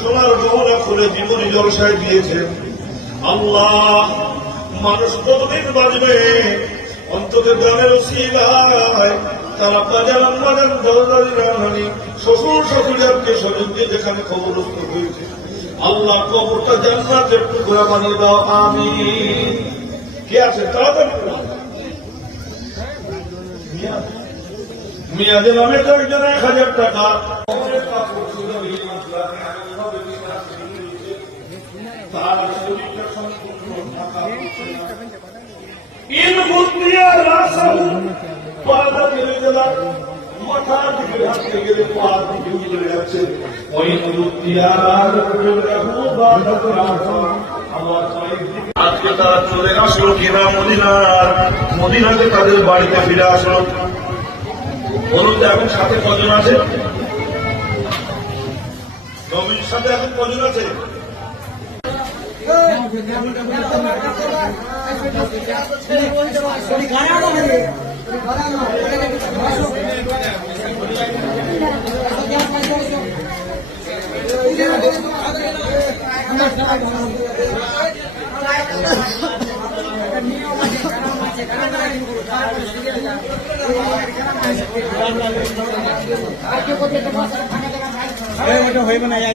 সোনার গহনা খুলে জীবনী জলসায় দিয়েছেন। আল্লাহ, মানুষ কতদিন বাঁচবে? অন্তত গানের ওসিলায় তারা বাজার আম্মাজান দরদারি রানি শ্বশুর শ্বশুরাকে স্বজনকে যেখানে কবরস্থ হয়েছে, আল্লাহ কবরটা জান্নাতের টুকরা বানিয়ে দাও, আমিন। কে আছে তাড়াতাড়ি? মিয়াদের নামে তো একজন 1000 টাকা। তার শরীরটা সম্পূর্ণ ঢাকা। ইন মুদ্রিয়া রাসাহু পাদা গেলে গেলাম, মাথা দিকে হাঁটতে গেলে পা দিকে চলে যাচ্ছে। ওই মুদ্রিয়া রাসাহু পাদা আমার আজকে তারা চলে আসলো কিনা মদিনাতে তাদের বাড়িতে ফিরে আসলো। বলুন তো এখন সাথে কজন আছে? নবীর সাথে এখন কজন আছে? হইবে না।